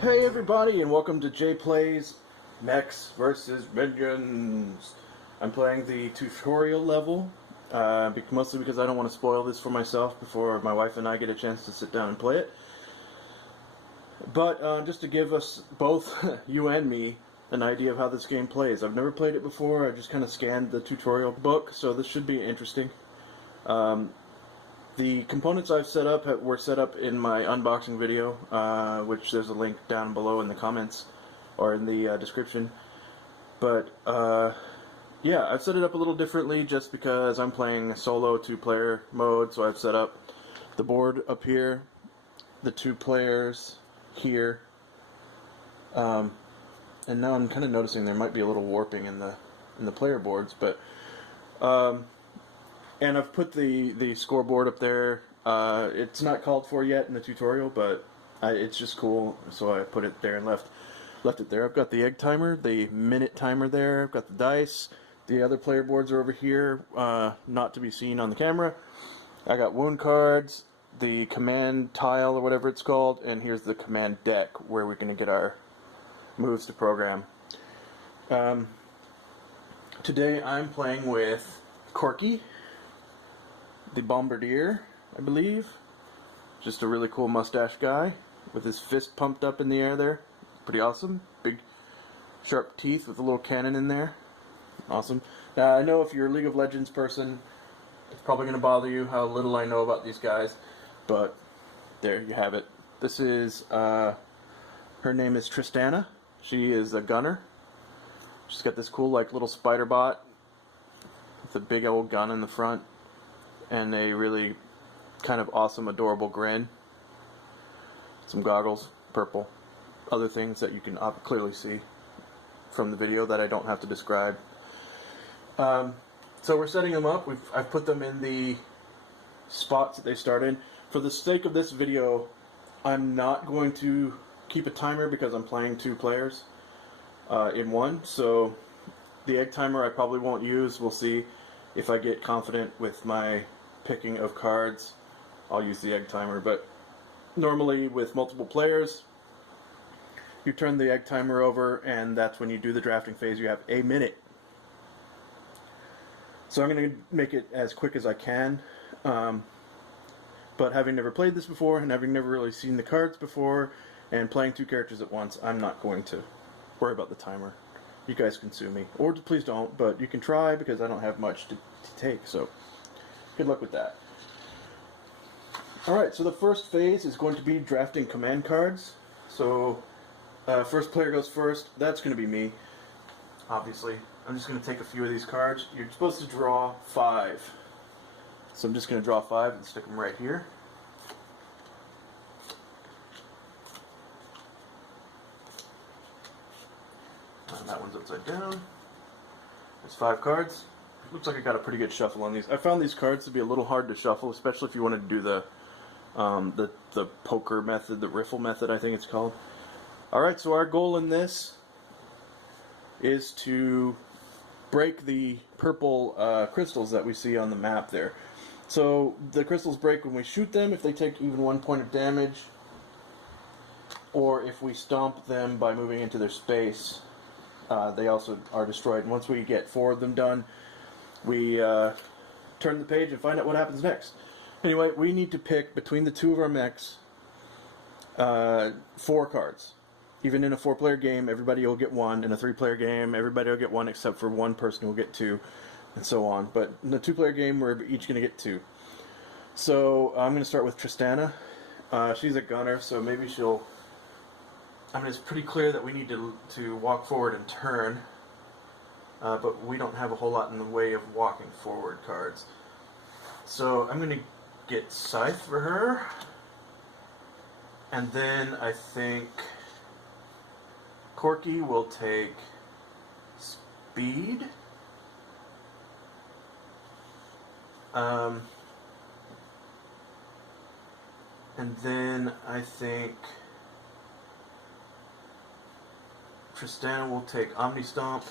Hey everybody, and welcome to Jay Plays Mechs versus Minions. I'm playing the tutorial level, mostly because I don't want to spoil this for myself before my wife and I get a chance to sit down and play it. But just to give us both, you and me, an idea of how this game plays. I've never played it before. I just kind of scanned the tutorial book, so this should be interesting. The components I've set up were set up in my unboxing video, which there's a link down below in the comments or in the description. But yeah, I've set it up a little differently just because I'm playing solo 2-player mode. So I've set up the board up here, the 2 players here, and now I'm kind of noticing there might be a little warping in the player boards, but. And I've put the scoreboard up there. It's not called for yet in the tutorial, but it's just cool, so I put it there and left it there. I've got the egg timer, the minute timer there. I've got the dice. The other player boards are over here, not to be seen on the camera. I got wound cards, the command tile or whatever it's called, and here's the command deck where we're going to get our moves to program. Today I'm playing with Corky, the Bombardier, I believe. Just a really cool mustache guy with his fist pumped up in the air there. Pretty awesome. Big sharp teeth with a little cannon in there. Awesome. Now I know if you're a League of Legends person, it's probably going to bother you how little I know about these guys, but there you have it. This is, her name is Tristana. She is a gunner. She's got this cool like little spider bot with a big old gun in the front and a really kind of awesome, adorable grin. Some goggles, purple. Other things that you can clearly see from the video that I don't have to describe. So we're setting them up. I've put them in the spots that they start in. For the sake of this video, I'm not going to keep a timer because I'm playing 2 players in one. So the egg timer I probably won't use. We'll see if I get confident with my picking of cards. I'll use the egg timer, but normally with multiple players you turn the egg timer over and that's when you do the drafting phase. You have a minute. So I'm going to make it as quick as I can, but having never played this before and having never really seen the cards before and playing 2 characters at once, I'm not going to worry about the timer. You guys can sue me, or please don't, but you can try because I don't have much to take, so good luck with that. Alright, so the first phase is going to be drafting command cards. So, first player goes first. That's going to be me, obviously. I'm just going to take a few of these cards. You're supposed to draw 5. So I'm just going to draw 5 and stick them right here. And that one's upside down. There's 5 cards. Looks like I got a pretty good shuffle on these. I found these cards to be a little hard to shuffle, especially if you wanted to do the poker method, the riffle method, I think it's called. Alright, so our goal in this is to break the purple crystals that we see on the map there. So the crystals break when we shoot them, if they take even 1 point of damage, or if we stomp them by moving into their space. They also are destroyed. And once we get 4 of them done, we turn the page and find out what happens next. Anyway, we need to pick between the 2 of our mechs 4 cards. Even in a 4-player game, everybody will get 1. In a 3-player game, everybody will get 1 except for 1 person who will get 2, and so on. But in a 2-player game, we're each going to get 2. So I'm going to start with Tristana. She's a gunner, so maybe she'll... I mean, it's pretty clear that we need to walk forward and turn. But we don't have a whole lot in the way of walking forward cards. So I'm going to get Scythe for her. And then I think Corky will take Speed. And then I think Tristana will take Omni Stomp.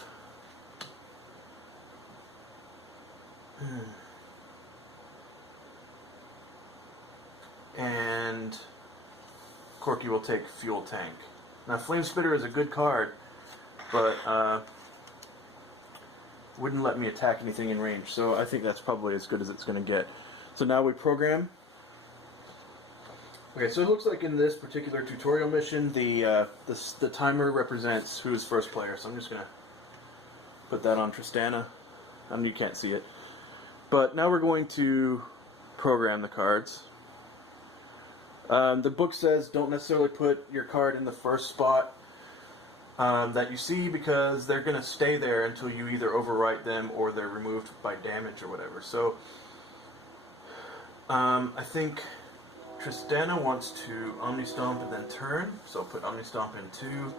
And Corky will take Fuel Tank. Now, Flame Spitter is a good card, but wouldn't let me attack anything in range, so I think that's probably as good as it's going to get. So now we program. Okay, so it looks like in this particular tutorial mission, the timer represents who's first player, so I'm just going to put that on Tristana. You can't see it. But now we're going to program the cards. The book says don't necessarily put your card in the first spot that you see, because they're going to stay there until you either overwrite them or they're removed by damage or whatever. So I think Tristana wants to Omni Stomp and then turn, so I'll put Omni Stomp in 2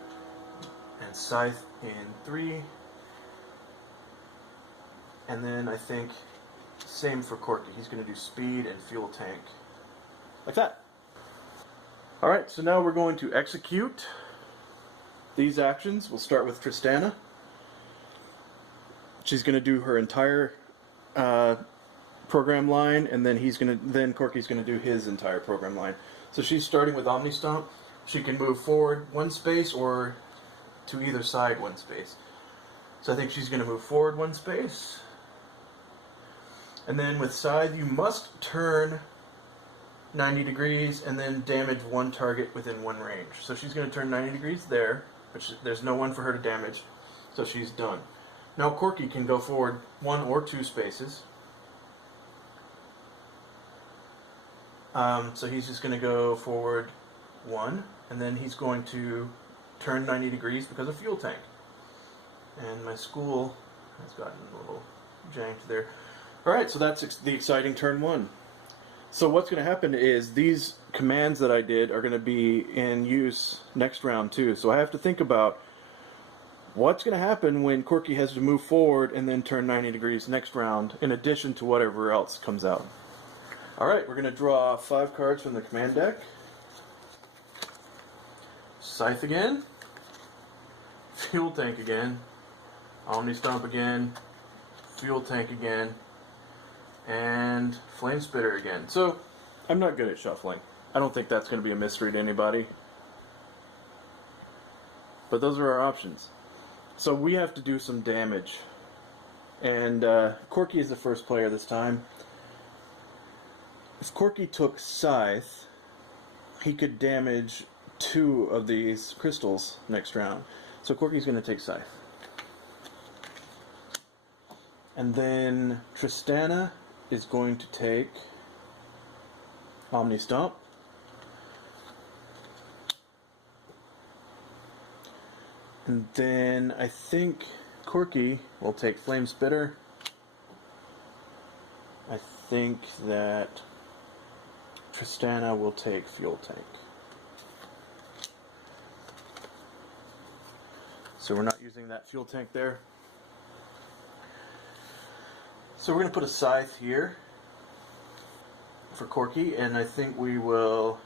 and Scythe in 3, and then I think same for Corky. He's going to do speed and fuel tank like that. Alright, so now we're going to execute these actions. We'll start with Tristana. She's going to do her entire program line, and then Corky's going to do his entire program line. So she's starting with Omni Stomp. She can move forward 1 space or to either side 1 space. So I think she's going to move forward 1 space. And then with Scythe, you must turn 90 degrees and then damage 1 target within 1 range. So she's going to turn 90 degrees there, but there's no one for her to damage, so she's done. Now Corky can go forward 1 or 2 spaces. So he's just going to go forward 1, and then he's going to turn 90 degrees because of fuel tank. And my school has gotten a little janked there. Alright, so that's the exciting turn 1. So what's going to happen is these commands that I did are going to be in use next round too. So I have to think about what's going to happen when Corky has to move forward and then turn 90 degrees next round, in addition to whatever else comes out. Alright, we're going to draw 5 cards from the command deck. Scythe again. Fuel tank again. Omni Stomp again. Fuel tank again. And Flame Spitter again. So, I'm not good at shuffling. I don't think that's going to be a mystery to anybody. But those are our options. So we have to do some damage. And Corky is the first player this time. If Corky took Scythe, he could damage 2 of these crystals next round. So Corky's going to take Scythe. And then Tristana is going to take Omni Stomp. And then I think Corky will take Flame Spitter. I think that Tristana will take Fuel Tank. So we're not using that Fuel Tank there. So we're going to put a Scythe here for Corky, and I think we will...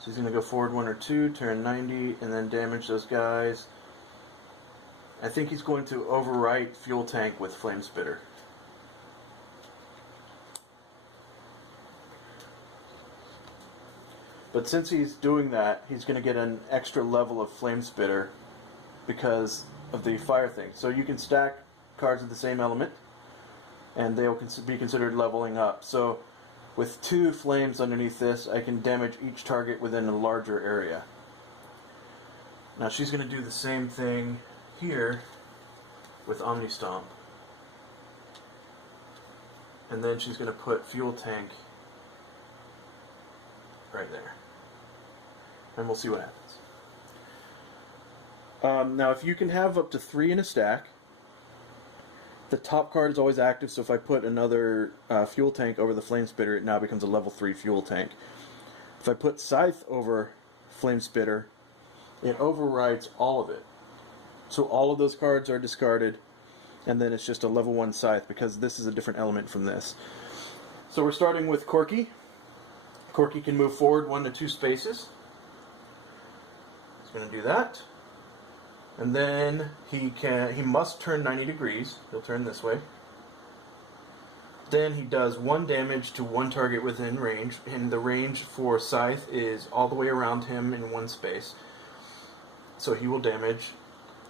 So he's going to go forward 1 or 2, turn 90, and then damage those guys. I think he's going to overwrite Fuel Tank with Flame Spitter. But since he's doing that, he's going to get an extra level of Flame Spitter because of the fire thing. So you can stack cards of the same element, and they'll be considered leveling up. So with 2 flames underneath this, I can damage each target within a larger area. Now she's going to do the same thing here with Omni Stomp. And then she's going to put Fuel Tank right there. And we'll see what happens. Now if you can have up to 3 in a stack, the top card is always active, so if I put another Fuel Tank over the Flame Spitter, it now becomes a level 3 Fuel Tank. If I put Scythe over Flame Spitter, it overrides all of it. So all of those cards are discarded, and then it's just a level 1 Scythe, because this is a different element from this. So we're starting with Corky. Corky can move forward 1 to 2 spaces. He's going to do that. And then he must turn 90 degrees. He'll turn this way. Then he does 1 damage to 1 target within range, and the range for Scythe is all the way around him in 1 space. So he will damage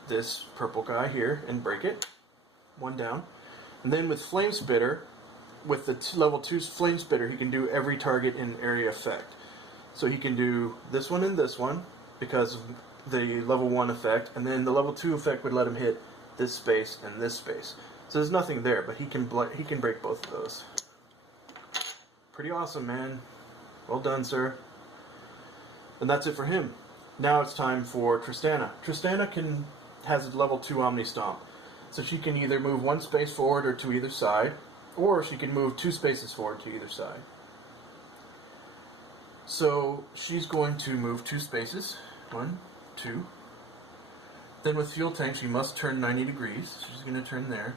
this purple guy here and break it. 1 down. And then with Flame Spitter, with the level 2 Flame Spitter, he can do every target in area effect. So he can do this one and this one because of the level 1 effect, and then the level 2 effect would let him hit this space and this space. So there's nothing there, but he can break both of those. Pretty awesome, man. Well done, sir. And that's it for him. Now it's time for Tristana. Tristana has a level 2 Omni Stomp. So she can either move 1 space forward or to either side, or she can move 2 spaces forward to either side. So she's going to move 2 spaces. 1, 2. Then with Fuel Tank, she must turn 90 degrees. She's going to turn there.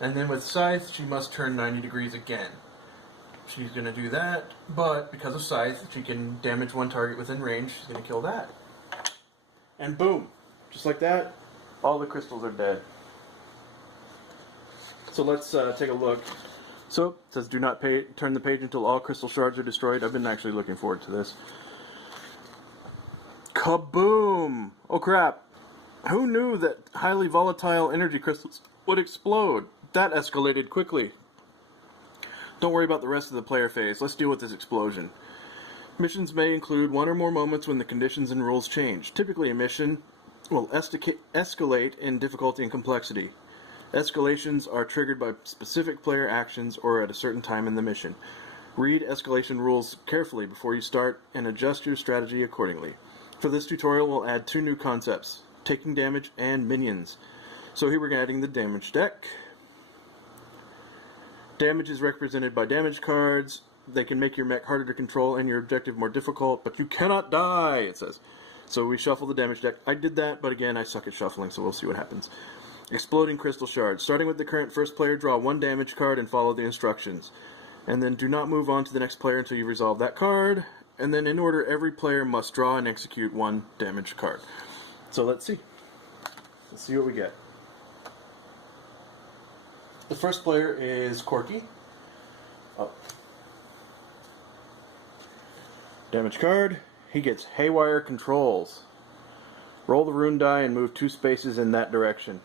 And then with Scythe, she must turn 90 degrees again. She's going to do that, but because of Scythe, she can damage 1 target within range. She's going to kill that. And boom! Just like that, all the crystals are dead. So let's take a look. So, it says do not turn the page until all crystal shards are destroyed. I've been actually looking forward to this. Kaboom! Oh crap! Who knew that highly volatile energy crystals would explode? That escalated quickly. Don't worry about the rest of the player phase. Let's deal with this explosion. Missions may include 1 or more moments when the conditions and rules change. Typically a mission will escalate in difficulty and complexity. Escalations are triggered by specific player actions or at a certain time in the mission. Read escalation rules carefully before you start and adjust your strategy accordingly. For this tutorial, we'll add 2 new concepts, taking damage and minions. So here we're adding the damage deck. Damage is represented by damage cards. They can make your mech harder to control and your objective more difficult, but you cannot die, it says. So we shuffle the damage deck. I did that, but again, I suck at shuffling, so we'll see what happens. Exploding crystal shards. Starting with the current first player, draw 1 damage card and follow the instructions. And then do not move on to the next player until you resolve that card. And then in order, every player must draw and execute 1 damage card. So let's see. Let's see what we get. The first player is Corky. Oh. Damage card. He gets Haywire Controls. Roll the rune die and move 2 spaces in that direction.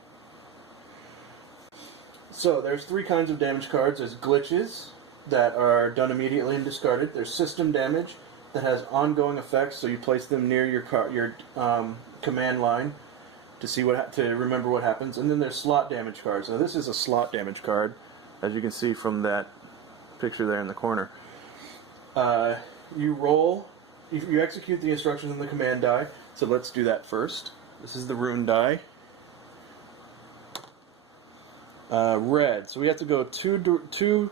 So there's 3 kinds of damage cards. There's glitches that are done immediately and discarded. There's system damage that has ongoing effects, so you place them near your command line to remember what happens. And then there's slot damage cards. Now this is a slot damage card, as you can see from that picture there in the corner. You execute the instructions on the command die. So let's do that first. This is the rune die. Red. So we have to go two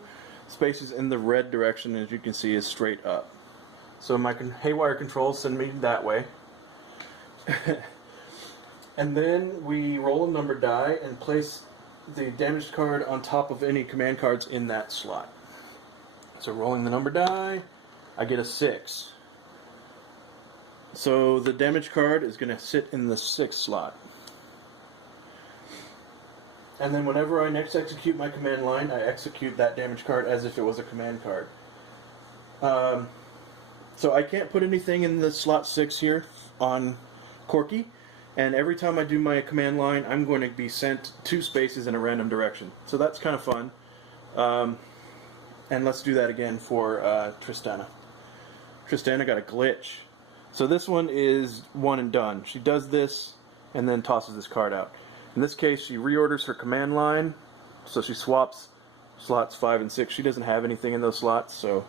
spaces in the red direction, as you can see, is straight up. So my haywire controls send me that way. And then we roll a number die and place the damaged card on top of any command cards in that slot. So rolling the number die, I get a 6. So the damage card is going to sit in the 6th slot. And then whenever I next execute my command line, I execute that damage card as if it was a command card. So I can't put anything in the slot 6 here on Corky. And every time I do my command line, I'm going to be sent 2 spaces in a random direction. So that's kind of fun. And let's do that again for Tristana. Tristana got a glitch. So this one is one and done. She does this and then tosses this card out. In this case, she reorders her command line, so she swaps slots 5 and 6. She doesn't have anything in those slots, so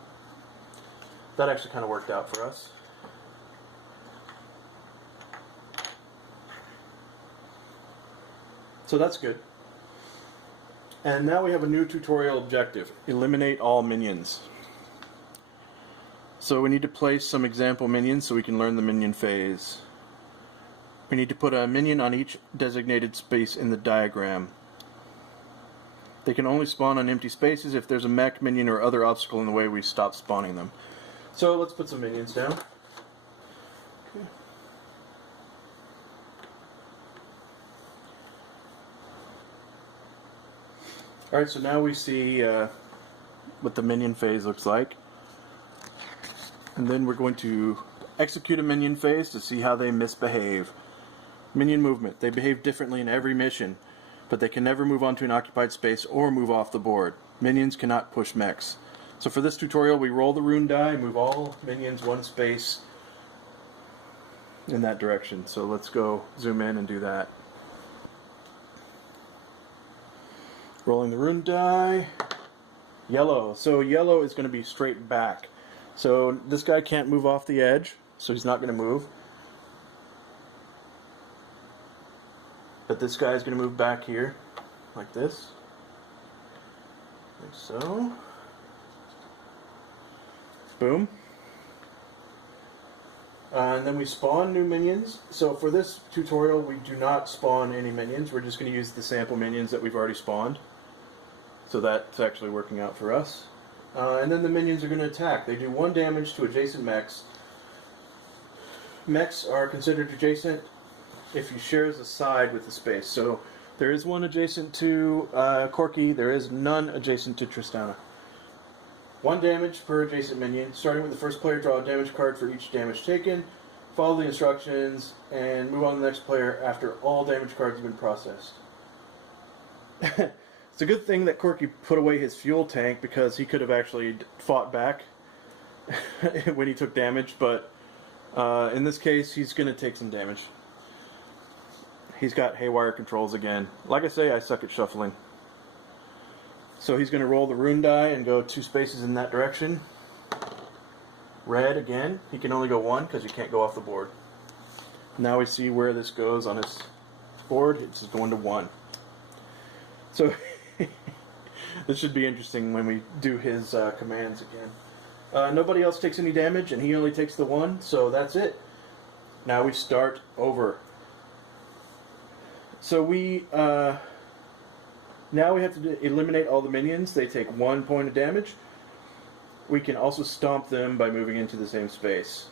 that actually kind of worked out for us. So that's good. And now we have a new tutorial objective. Eliminate all minions. So we need to place some example minions so we can learn the minion phase. We need to put a minion on each designated space in the diagram. They can only spawn on empty spaces. If there's a mech, minion, or other obstacle in the way, we stop spawning them. So let's put some minions down. Okay. Alright, so now we see what the minion phase looks like. And then we're going to execute a minion phase to see how they misbehave. Minion movement. They behave differently in every mission, but they can never move onto an occupied space or move off the board. Minions cannot push mechs. So for this tutorial, we roll the rune die, move all minions one space in that direction. So let's go zoom in and do that. Rolling the rune die. Yellow. So yellow is going to be straight back. So this guy can't move off the edge, so he's not going to move. But this guy is going to move back here, like this. Like so. Boom. And then we spawn new minions. So for this tutorial, we do not spawn any minions. We're just going to use the sample minions that we've already spawned. So that's actually working out for us. And then the minions are going to attack. They do 1 damage to adjacent mechs. Mechs are considered adjacent if you share a side with the space. So there is one adjacent to Corky. There is none adjacent to Tristana. 1 damage per adjacent minion. Starting with the first player, draw a damage card for each damage taken. Follow the instructions and move on to the next player after all damage cards have been processed. It's a good thing that Corky put away his fuel tank, because he could have actually fought back when he took damage, but in this case he's going to take some damage. He's got haywire controls again. Like I say, I suck at shuffling. So he's going to roll the rune die and go 2 spaces in that direction. Red again. He can only go 1 because he can't go off the board. Now we see where this goes on his board. It's going to 1. So this should be interesting when we do his commands again. Nobody else takes any damage, and he only takes the 1, so that's it. Now we start over. So we now we have to eliminate all the minions. They take 1 point of damage. We can also stomp them by moving into the same space.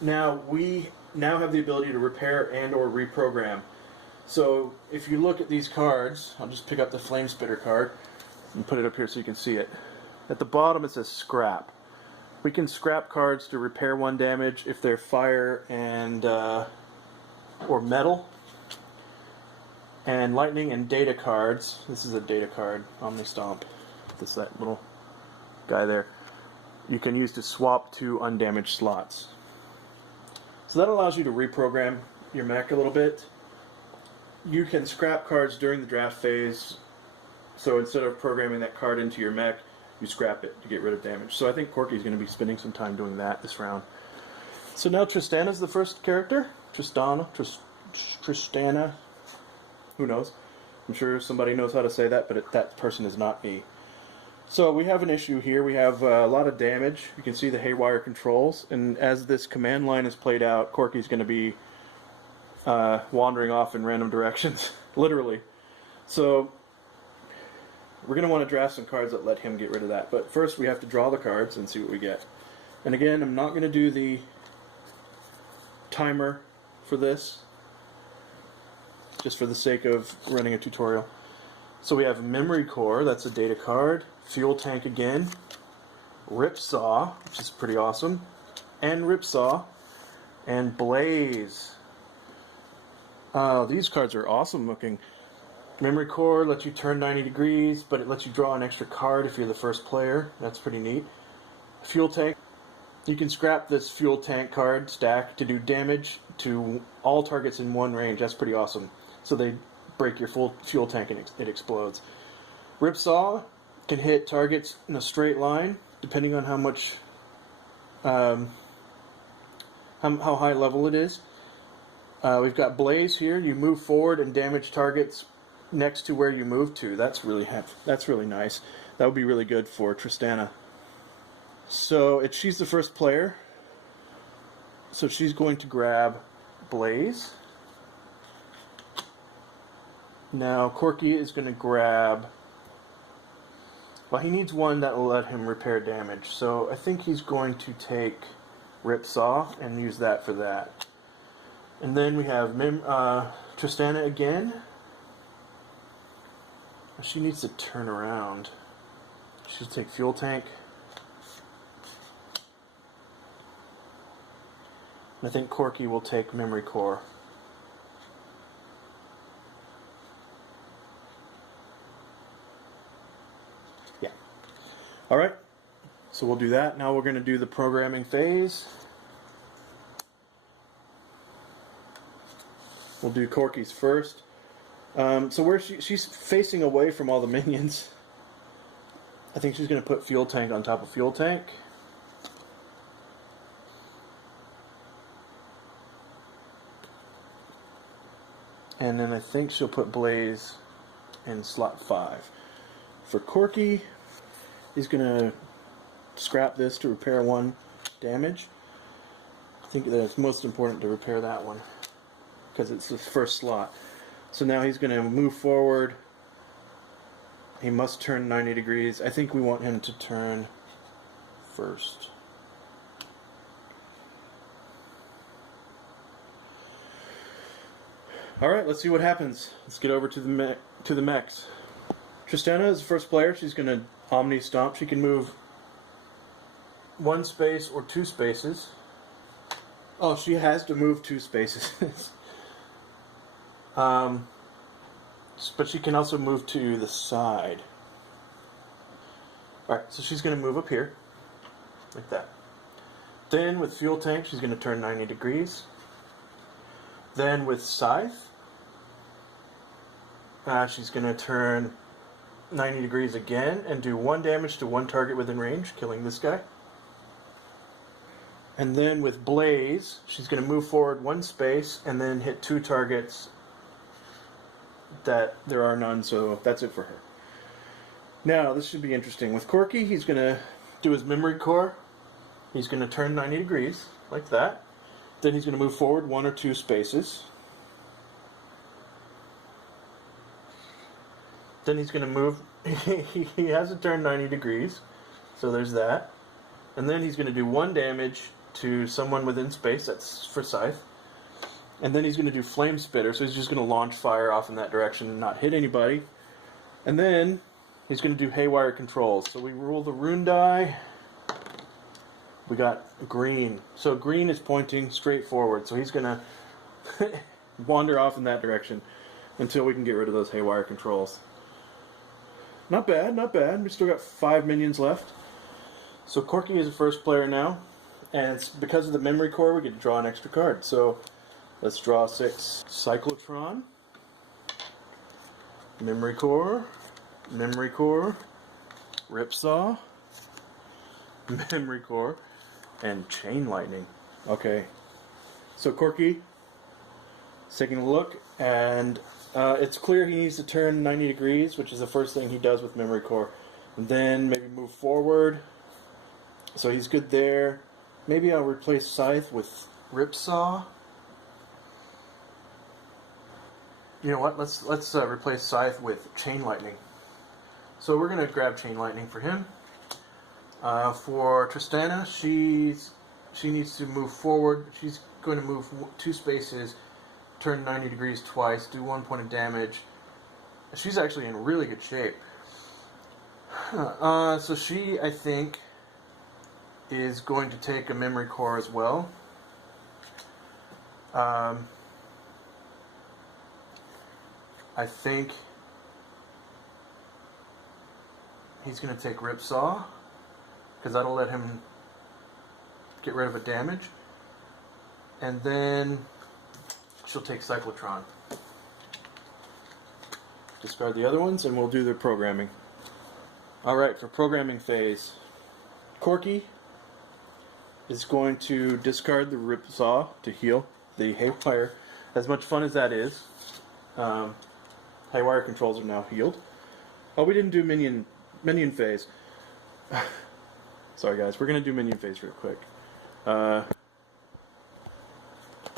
Now we have the ability to repair and or reprogram. So if you look at these cards, I'll just pick up the Flame Spitter card and put it up here so you can see it. At the bottom it says scrap. We can scrap cards to repair 1 damage if they're fire and or metal. And lightning and data cards. This is a data card, Omni Stomp. That little guy there. You can use to swap to undamaged slots. So that allows you to reprogram your mech a little bit. You can scrap cards during the draft phase. So instead of programming that card into your mech, you scrap it to get rid of damage. So I think Corky's going to be spending some time doing that this round. So now Tristana's the first character. Tristana. Who knows? I'm sure somebody knows how to say that, but that person is not me. So we have an issue here. We have a lot of damage. You can see the haywire controls, and as this command line is played out, Corky's going to be wandering off in random directions, literally. So we're going to want to draft some cards that let him get rid of that. But first we have to draw the cards and see what we get. And again, I'm not going to do the timer for this, just for the sake of running a tutorial. So we have Memory Core, that's a data card, Fuel Tank again, Ripsaw, which is pretty awesome, and Ripsaw, and Blaze. These cards are awesome looking. Memory Core lets you turn 90 degrees, but it lets you draw an extra card if you're the first player. That's pretty neat. Fuel Tank. You can scrap this Fuel Tank card stack to do damage to all targets in 1 range. That's pretty awesome. So they break your full fuel tank and it explodes. Ripsaw can hit targets in a straight line, depending on how much, how high level it is. We've got Blaze here. You move forward and damage targets next to where you move to. That's really nice. That would be really good for Tristana. So she's the first player. So she's going to grab Blaze. Now Corky is going to grab, well, he needs one that will let him repair damage. So I think he's going to take Ripsaw and use that for that. And then we have Tristana again. She needs to turn around. She'll take fuel tank. And I think Corky will take memory core. Yeah. Alright. So we'll do that. Now we're going to do the programming phase. We'll do Corky's first. So where she's facing away from all the minions. I think she's going to put fuel tank on top of fuel tank. And then I think she'll put Blaze in slot 5. For Corky, he's going to scrap this to repair 1 damage. I think that it's most important to repair that one because it's the first slot. So now he's going to move forward. He must turn 90 degrees. I think we want him to turn first. Alright, let's see what happens. Let's get over to the mechs. Tristana is the first player. She's going to Omni Stomp. She can move 1 space or 2 spaces. Oh, she has to move 2 spaces. But she can also move to the side. Alright, so she's going to move up here. Like that. Then with fuel tank, she's going to turn 90 degrees. Then with scythe, she's going to turn 90 degrees again and do 1 damage to 1 target within range, killing this guy. And then with blaze, she's going to move forward 1 space and then hit 2 targets that there are none, so that's it for her. Now, this should be interesting. With Corky, he's going to do his memory core. He's going to turn 90 degrees, like that. Then he's going to move forward 1 or 2 spaces. Then he's going to move... he has to turn 90 degrees, so there's that. And then he's going to do 1 damage to someone within space, that's for scythe. And then he's going to do Flame Spitter, so he's just going to launch fire off in that direction and not hit anybody. And then he's going to do Haywire Controls. So we roll the rune die. We got green. So green is pointing straight forward, so he's going to wander off in that direction until we can get rid of those Haywire Controls. Not bad, not bad. We still got 5 minions left. So Corky is the first player now, and it's because of the memory core we get to draw an extra card. So let's draw 6. Cyclotron, memory core, ripsaw, memory core, and chain lightning. Okay, so Corky is taking a look, and it's clear he needs to turn 90 degrees, which is the first thing he does with memory core. And then maybe move forward. So he's good there. Maybe I'll replace Scythe with Ripsaw. You know what? Let's replace Scythe with Chain Lightning. So we're going to grab Chain Lightning for him. For Tristana, she needs to move forward. She's going to move 2 spaces, turn 90 degrees twice, do 1 point of damage. She's actually in really good shape. So she, I think, is going to take a memory core as well. I think he's going to take Ripsaw, because that'll let him get rid of a damage. And then she'll take Cyclotron. Discard the other ones and we'll do the programming. Alright, for programming phase, Corky is going to discard the Ripsaw to heal the Haywire. As much fun as that is, Haywire controls are now healed. Oh, we didn't do minion phase. Sorry guys, we're going to do minion phase real quick. I'm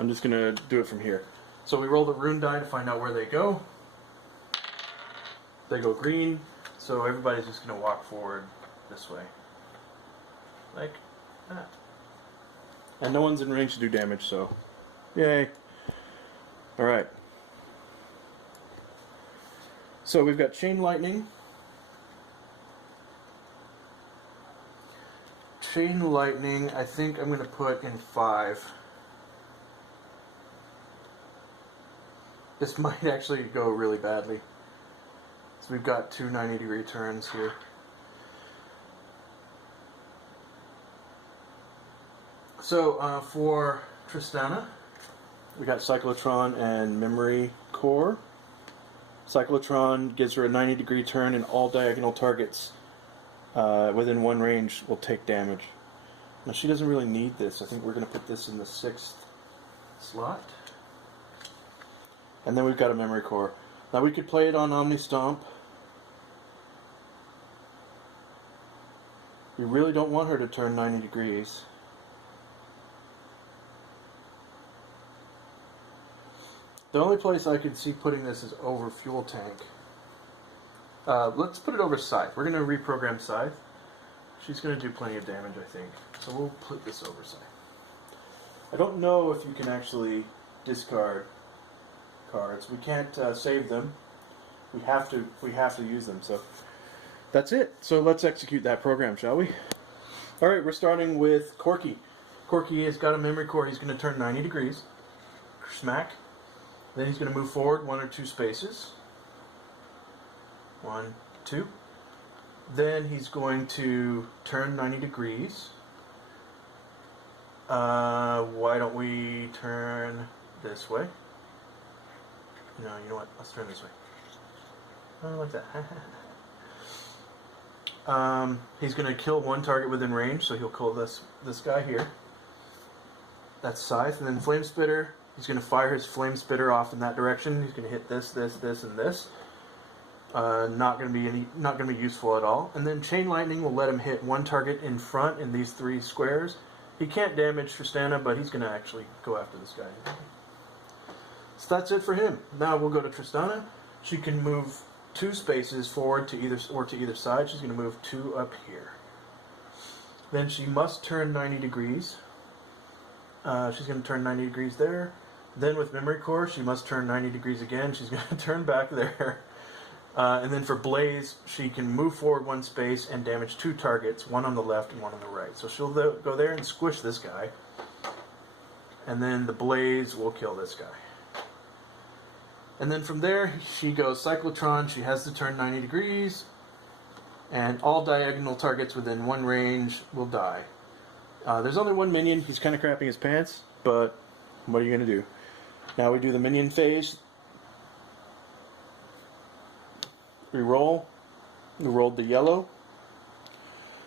just going to do it from here. So we roll the rune die to find out where they go. They go green, so everybody's just going to walk forward this way. Like that. And no one's in range to do damage, so yay. Alright. So we've got Chain Lightning. Chain Lightning, I think I'm going to put in 5. This might actually go really badly. So we've got 2 90-degree turns here. So for Tristana, we got Cyclotron and Memory Core. Cyclotron gives her a 90-degree turn, and all diagonal targets within 1 range will take damage. Now she doesn't really need this. I think we're going to put this in the 6th slot. And then we've got a Memory Core. Now we could play it on Omni Stomp. We really don't want her to turn 90 degrees. The only place I could see putting this is over Fuel Tank. Let's put it over Scythe. We're going to reprogram Scythe. She's going to do plenty of damage, I think. So we'll put this over Scythe. I don't know if you can actually discard cards. We can't save them. We have to use them. So that's it. So let's execute that program, shall we? All right, we're starting with Corky. Corky has got a Memory Core. He's going to turn 90 degrees. Smack. Then he's going to move forward 1 or 2 spaces. 1, 2. Then he's going to turn 90 degrees. Why don't we turn this way? No, you know what? Let's turn this way. Oh, like that. He's going to kill 1 target within range, so he'll kill this guy here. That's Scythe. And then Flame Spitter. He's going to fire his Flame Spitter off in that direction. He's going to hit this, this, this, and this. Not going to be useful at all. And then Chain Lightning will let him hit 1 target in front in these 3 squares. He can't damage Tristana, but he's going to actually go after this guy. So that's it for him. Now we'll go to Tristana. She can move 2 spaces forward to either side. She's going to move 2 up here. Then she must turn 90 degrees. She's going to turn 90 degrees there. Then with Memory Core, she must turn 90 degrees again. She's going to turn back there. And then for Blaze, she can move forward 1 space and damage 2 targets, 1 on the left and 1 on the right. So she'll go there and squish this guy. And then the Blaze will kill this guy. And then from there, she goes Cyclotron. She has to turn 90 degrees. And all diagonal targets within 1 range will die. There's only 1 minion. He's kind of crapping his pants, but what are you going to do? Now we do the minion phase. We roll. We rolled the yellow.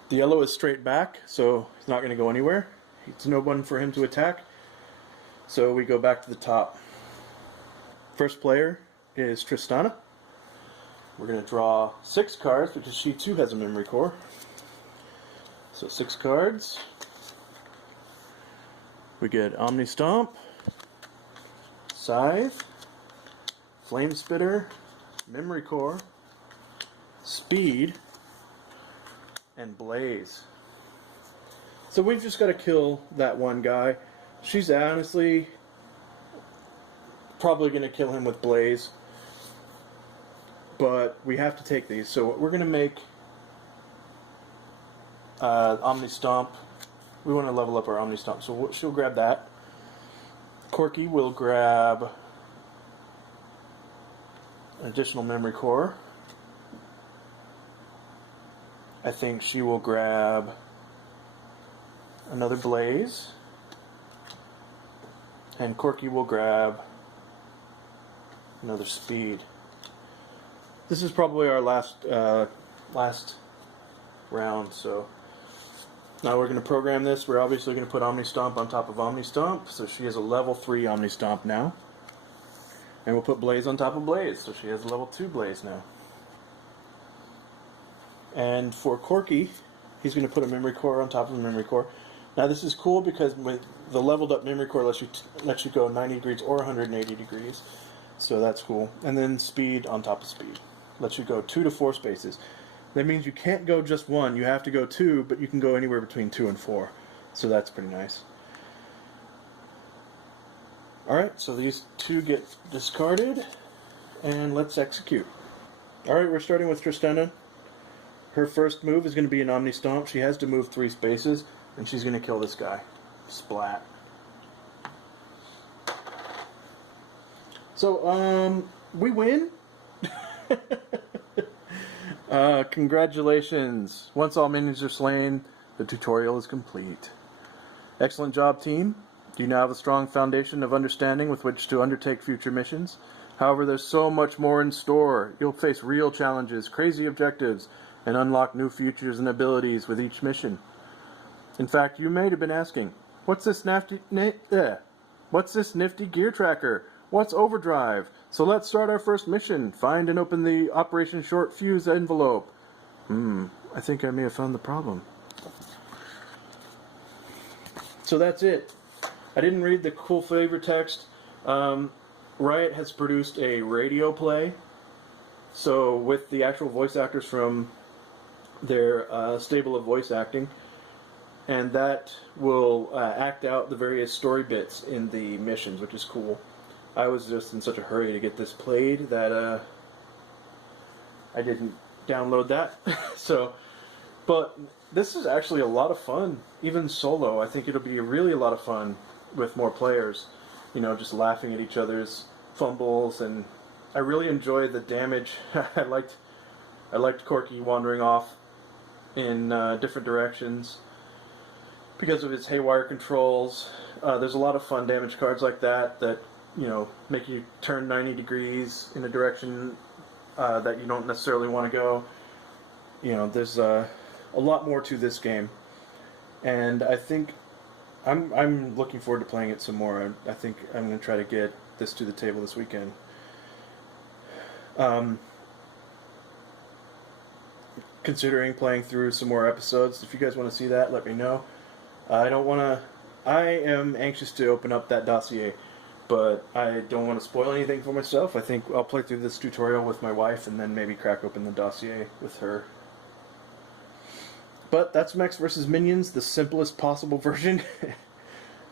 The yellow is straight back, so he's not going to go anywhere. It's no one for him to attack. So we go back to the top. First player is Tristana. We're going to draw 6 cards because she too has a Memory Core. So 6 cards. We get Omni Stomp, Scythe, Flame Spitter, Memory Core, Speed, and Blaze. So we've just got to kill that 1 guy. She's honestly probably going to kill him with Blaze, but we have to take these. So we're going to make Omni Stomp. We want to level up our Omni Stomp, so she'll grab that. Corky will grab an additional Memory Core. I think she will grab another Blaze. And Corky will grab another Speed. This is probably our last round, so now we're going to program this. We're obviously going to put Omni Stomp on top of Omni Stomp, so she has a level 3 Omni Stomp now. And we'll put Blaze on top of Blaze, so she has a level 2 Blaze now. And for Corky, he's going to put a Memory Core on top of a Memory Core. Now this is cool because with the leveled up Memory Core lets you go 90 degrees or 180 degrees, so that's cool. And then Speed on top of Speed. Lets you go 2 to 4 spaces. That means you can't go just 1, you have to go 2, but you can go anywhere between 2 and 4. So that's pretty nice. Alright, so these 2 get discarded, and let's execute. Alright, we're starting with Tristana. Her first move is going to be an Omni Stomp. She has to move 3 spaces. And she's going to kill this guy. Splat. So, we win. Congratulations. Once all minions are slain, the tutorial is complete. Excellent job, team. You now have a strong foundation of understanding with which to undertake future missions. However, there's so much more in store. You'll face real challenges, crazy objectives, and unlock new features and abilities with each mission. In fact, you may have been asking, what's this nifty gear tracker? What's overdrive? So let's start our first mission. Find and open the Operation Short Fuse envelope. I think I may have found the problem. So that's it. I didn't read the cool flavor text. Riot has produced a radio play. So with the actual voice actors from their stable of voice acting. And that will act out the various story bits in the missions, which is cool. I was just in such a hurry to get this played that I didn't download that. But this is actually a lot of fun, even solo. I think it'll be really a lot of fun with more players. You know, just laughing at each other's fumbles, and I really enjoy the damage. I liked Corky wandering off in different directions because of his haywire controls. There's a lot of fun damage cards like that you know, make you turn 90 degrees in a direction that you don't necessarily want to go. You know, there's a lot more to this game, and I think I'm looking forward to playing it some more. I think I'm going to try to get this to the table this weekend. Considering playing through some more episodes. If you guys want to see that, let me know. I am anxious to open up that dossier, but I don't want to spoil anything for myself. I think I'll play through this tutorial with my wife and then maybe crack open the dossier with her. But that's Mechs vs. Minions, the simplest possible version.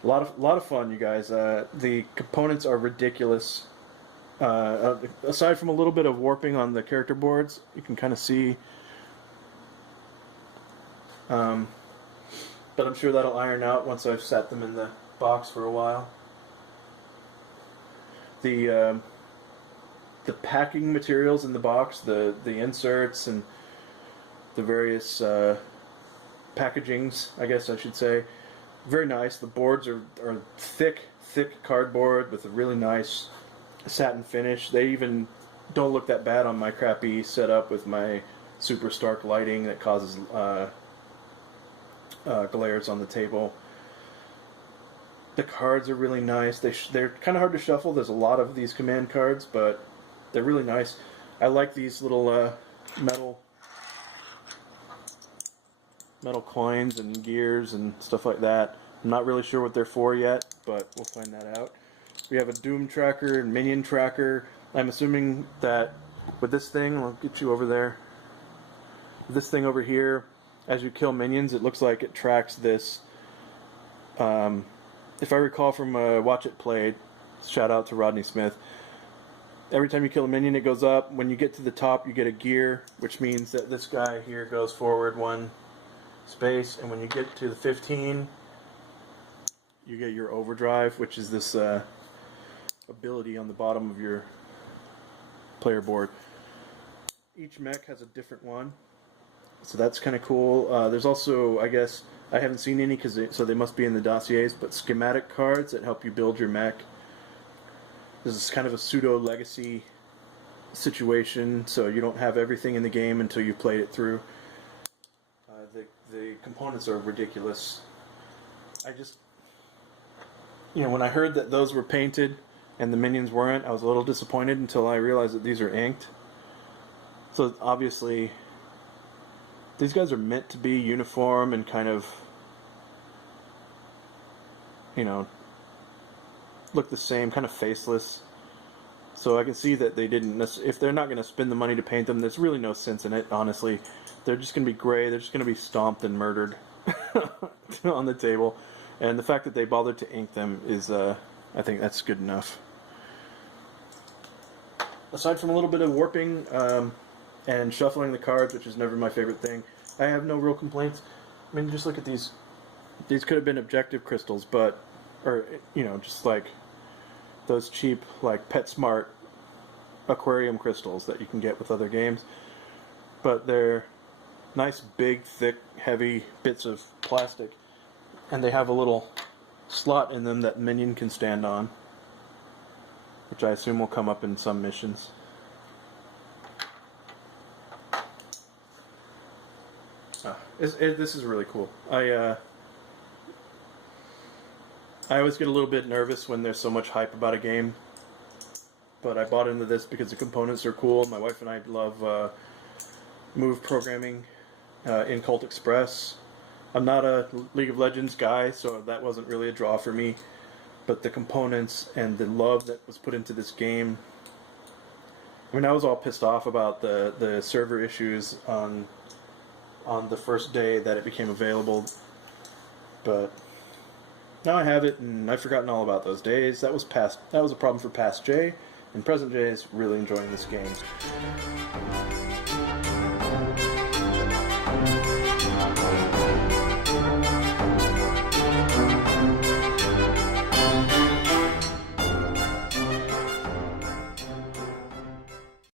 a lot of fun, you guys. The components are ridiculous. Aside from a little bit of warping on the character boards, you can kind of see. But I'm sure that'll iron out once I've sat them in the box for a while. The packing materials in the box, the inserts and the various packagings, I guess I should say, very nice. The boards are thick cardboard with a really nice satin finish. They even don't look that bad on my crappy setup with my super stark lighting that causes glares on the table. The cards are really nice. They're kind of hard to shuffle. There's a lot of these command cards, but they're really nice. I like these little metal coins and gears and stuff like that. I'm not really sure what they're for yet, but we'll find that out. We have a Doom tracker and Minion tracker. I'm assuming that with this thing, I'll get you over there. This thing over here, as you kill minions, it looks like it tracks this. If I recall from Watch It Played, shout out to Rodney Smith, every time you kill a minion, it goes up. When you get to the top, you get a gear, which means that this guy here goes forward one space, and when you get to the 15, you get your overdrive, which is this ability on the bottom of your player board. Each mech has a different one, so that's kind of cool. There's also, I guess, I haven't seen any, so they must be in the dossiers, but schematic cards that help you build your mech. This is kind of a pseudo-legacy situation, so you don't have everything in the game until you played it through. The components are ridiculous. When I heard that those were painted and the minions weren't, I was a little disappointed until I realized that these are inked. So obviously, these guys are meant to be uniform and kind of, look the same, kind of faceless. So I can see that they didn't, if they're not going to spend the money to paint them, there's really no sense in it, honestly. They're just going to be gray, they're just going to be stomped and murdered on the table. And the fact that they bothered to ink them is, I think that's good enough. Aside from a little bit of warping and shuffling the cards, which is never my favorite thing, I have no real complaints. I mean, just look at these These could have been objective crystals, but, or, you know, just like those cheap, like PetSmart aquarium crystals that you can get with other games. But they're nice, big, thick, heavy bits of plastic, and they have a little slot in them that minion can stand on, which I assume will come up in some missions. This is really cool. I always get a little bit nervous when there's so much hype about a game, but I bought into this because the components are cool. My wife and I love move programming in Cult Express. I'm not a League of Legends guy, so that wasn't really a draw for me, but the components and the love that was put into this game. I mean, I was all pissed off about the server issues on the first day that it became available, but now I have it, and I've forgotten all about those days. That was a problem for past Jay, and present Jay is really enjoying this game.